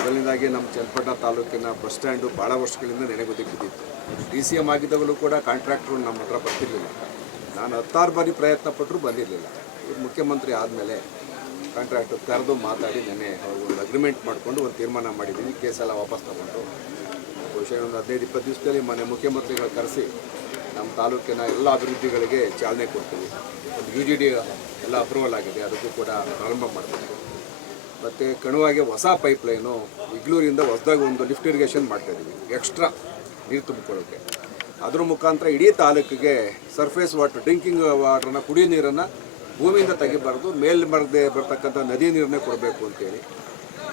ಮೊದಲನೇದಾಗಿ ನಮ್ಮ ಚನ್ನಪಟ್ಟಣ ತಾಲೂಕಿನ ಬಸ್ ಸ್ಟ್ಯಾಂಡು ಭಾಳ ವರ್ಷಗಳಿಂದ ನೆನೆಗುದಿಗೆ ಬಿದ್ದಿತ್ತು. DCM ಆಗಿದ್ದಾಗಲೂ ಕೂಡ ಕಾಂಟ್ರಾಕ್ಟ್ರು ನಮ್ಮ ಹತ್ರ ಬರ್ತಿರಲಿಲ್ಲ. ನಾನು 16 ಬಾರಿ ಪ್ರಯತ್ನ ಪಟ್ಟರೂ ಬಂದಿರಲಿಲ್ಲ. ಮುಖ್ಯಮಂತ್ರಿ ಆದಮೇಲೆ ಕಾಂಟ್ರಾಕ್ಟರ್ ಕರೆದು ಮಾತಾಡಿ ನೆನ್ನೆ ಅವ್ರಿಗೊಂದು ಅಗ್ರಿಮೆಂಟ್ ಮಾಡಿಕೊಂಡು ಒಂದು ತೀರ್ಮಾನ ಮಾಡಿದ್ದೀನಿ. ಕೇಸೆಲ್ಲ ವಾಪಸ್ ತಗೊಂಡು ಬಹುಶಃ ಒಂದು 15-20 ದಿವಸದಲ್ಲಿ ಮನೆ ಮುಖ್ಯಮಂತ್ರಿಗಳು ಕರೆಸಿ ನಮ್ಮ ತಾಲೂಕಿನ ಎಲ್ಲ ಅಭಿವೃದ್ಧಿಗಳಿಗೆ ಚಾಲನೆ ಕೊಡ್ತೀವಿ. ಒಂದು UGD ಎಲ್ಲ ಅಪ್ರೂವಲ್ ಆಗಿದೆ, ಅದಕ್ಕೂ ಕೂಡ ಪ್ರಾರಂಭ ಮಾಡಬೇಕು. ಮತ್ತು ಕಣುವಾಗೆ ಹೊಸ ಪೈಪ್ಲೈನು ಇಗ್ಲೂರಿಂದ ಹೊಸದಾಗಿ ಒಂದು ಲಿಫ್ಟ್ ಇರಿಗೇಷನ್ ಮಾಡ್ತಾಯಿದ್ದೀವಿ, ಎಕ್ಸ್ಟ್ರಾ ನೀರು ತುಂಬಿಕೊಳ್ಳೋಕ್ಕೆ. ಅದ್ರ ಮುಖಾಂತರ ಇಡೀ ತಾಲೂಕಿಗೆ ಸರ್ಫೇಸ್ ವಾಟರ್, ಡ್ರಿಂಕಿಂಗ್ ವಾಟ್ರನ್ನ, ಕುಡಿಯೋ ನೀರನ್ನು ಭೂಮಿಯಿಂದ ತೆಗಿಬಾರ್ದು, ಮೇಲ್ಮರದೆ ಬರ್ತಕ್ಕಂಥ ನದಿ ನೀರನ್ನೇ ಕೊಡಬೇಕು ಅಂತೇಳಿ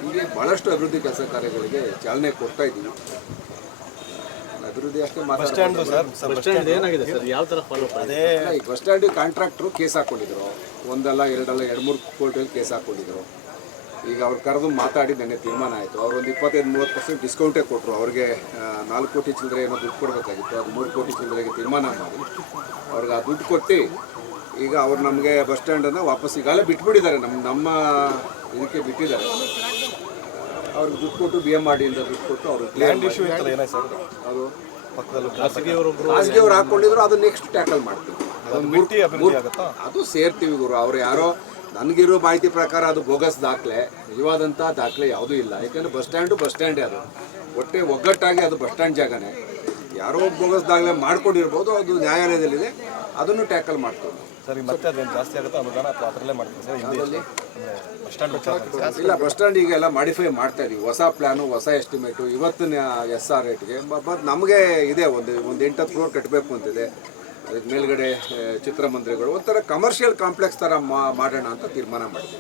ಹೀಗೆ ಭಾಳಷ್ಟು ಅಭಿವೃದ್ಧಿ ಕೆಲಸ ಕಾರ್ಯಗಳಿಗೆ ಚಾಲನೆ ಕೊಡ್ತಾ ಇದ್ದೀವಿ. ಅಭಿವೃದ್ಧಿ ಅಷ್ಟೇ ಈ ಬಸ್ ಸ್ಟ್ಯಾಂಡ್ ಕಾಂಟ್ರಾಕ್ಟ್ರು ಕೇಸ್ ಹಾಕ್ಕೊಂಡಿದ್ರು. ಒಂದಲ್ಲ ಎರಡಲ್ಲ 2-3 ಕೋರ್ಟಲ್ಲಿ ಕೇಸ್ ಹಾಕ್ಕೊಂಡಿದ್ರು. ಈಗ ಅವ್ರು ಕರೆದು ಮಾತಾಡಿ ನೆನ್ನೆ ತೀರ್ಮಾನ ಆಯಿತು. ಅವ್ರು ಒಂದು 25-30% ಡಿಸ್ಕೌಂಟೇ ಕೊಟ್ಟರು. ಅವ್ರಿಗೆ 4 ಕೋಟಿ ಚಿಲ್ಲರೆ ಏನೋ ದುಡ್ಡು ಕೊಡಬೇಕಾಗಿತ್ತು, ಅದು 3 ಕೋಟಿ ಚಿಲ್ಲರೆಗೆ ತೀರ್ಮಾನ ಮಾಡಿ ಅವ್ರಿಗೆ ಆ ದುಡ್ಡು ಕೊಟ್ಟು ಈಗ ಅವ್ರು ನಮಗೆ ಬಸ್ ಸ್ಟ್ಯಾಂಡನ್ನು ವಾಪಸ್ ಈಗಾಗಲೇ ಬಿಟ್ಬಿಟ್ಟಿದ್ದಾರೆ. ನಮ್ಮ ಇದಕ್ಕೆ ಬಿಟ್ಟಿದ್ದಾರೆ. ಅವ್ರಿಗೆ ದುಡ್ಡು ಕೊಟ್ಟು BMRDಯಿಂದ ದುಡ್ಡು ಕೊಟ್ಟು ಅವರು ಅದು ಖಾಸಗಿಯವರು ಹಾಕ್ಕೊಂಡಿದ್ರು. ಅದು ನೆಕ್ಸ್ಟ್ ಟ್ಯಾಕಲ್ ಮಾಡ್ತೀವಿ. ಅದು ಸೇರ್ತೀವಿ ಗುರು. ಅವ್ರು ಯಾರೋ ನನಗಿರೋ ಮಾಹಿತಿ ಪ್ರಕಾರ ಅದು ಬೋಗಸ್ ದಾಖಲೆ, ನಿಜವಾದಂಥ ದಾಖಲೆ ಯಾವುದೂ ಇಲ್ಲ. ಯಾಕೆಂದರೆ ಬಸ್ ಸ್ಟ್ಯಾಂಡೇ ಅದು ಒಟ್ಟೆ ಒಗ್ಗಟ್ಟಾಗಿ ಅದು ಬಸ್ ಸ್ಟ್ಯಾಂಡ್ ಜಾಗನೇ. ಯಾರೋ ಬೋಗಸ್ ದಾಖಲೆ ಮಾಡ್ಕೊಂಡಿರ್ಬೋದು, ಅದು ನ್ಯಾಯಾಲಯದಲ್ಲಿದೆ, ಅದನ್ನು ಟ್ಯಾಕಲ್ ಮಾಡ್ತೀವಿ ಸರಿ. ಮತ್ತೆ ಅದೇನು ಜಾಸ್ತಿ ಆಗುತ್ತೋ ಅನುದಾನ ಅಥವಾ ಅದರಲ್ಲೇ ಮಾಡ್ತೀವಿ ಸರ್? ಇಲ್ಲ, ಬಸ್ ಸ್ಟ್ಯಾಂಡ್ ಈಗೆಲ್ಲ ಮಾಡಿಫೈ ಮಾಡ್ತಾ ಇದೀವಿ. ಹೊಸ ಪ್ಲ್ಯಾನು, ಹೊಸ ಎಸ್ಟಿಮೇಟು, ಇವತ್ತಿನ SR ರೇಟ್ಗೆ. ಬಟ್ ನಮಗೆ ಇದೆ ಒಂದು 8-10 ಕ್ರೋರ್ ಕಟ್ಟಬೇಕು ಅಂತಿದೆ. ಅದಕ್ಕೆ ಮೇಲ್ಗಡೆ ಚಿತ್ರಮಂದಿರಗಳು, ಒಂಥರ ಕಮರ್ಷಿಯಲ್ ಕಾಂಪ್ಲೆಕ್ಸ್ ಥರ ಮಾಡೋಣ ಅಂತ ತೀರ್ಮಾನ ಮಾಡಿದ್ವಿ.